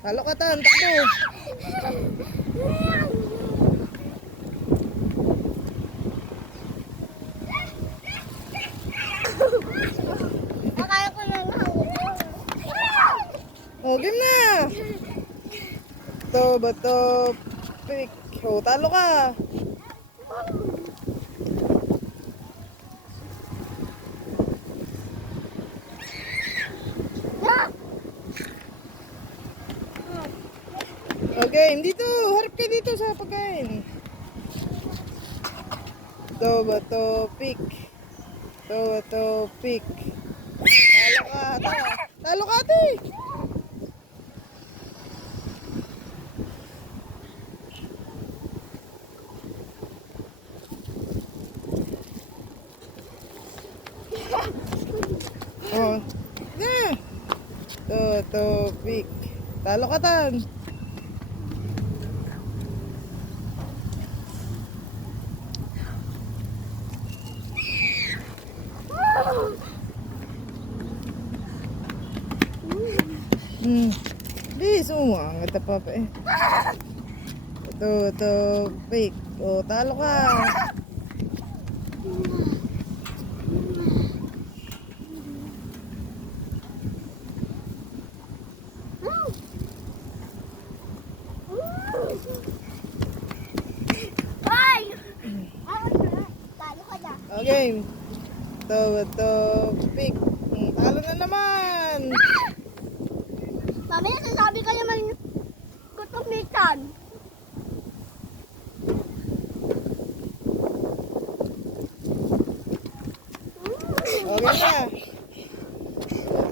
Talo ka tan, takbo. Akala ko na nahulog. Oh, game na. Ito, bato, pick. Oh, talo ka. Okay, dito. Harap kayo dito sa pagkain. Ito, bato, pick. Ito, bato, pick. Talo ka, talo. Talo ka, ate. Oh. Na. Ito, pick. Talo ka, tan. Di, sumangat na pa eh. Ito, pick. O, talo ka. Ay! Talo ka na. Okay. Ito, pick. Talo na naman. Mamaya sasabi ka naman kutumitan. Okay na.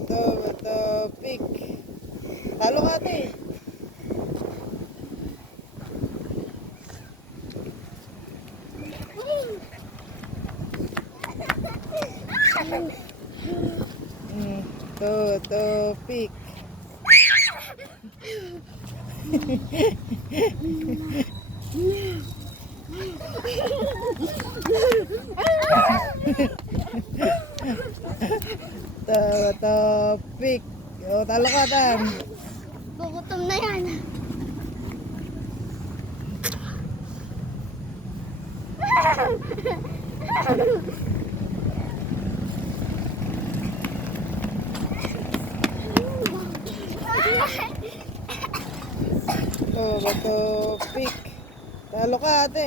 Ito, pick. Talo ka, ate. Ito, pick. Ito, pick. O, talo ka, tan. Gugutom na yan. Ito, pick. Talo ka, ate.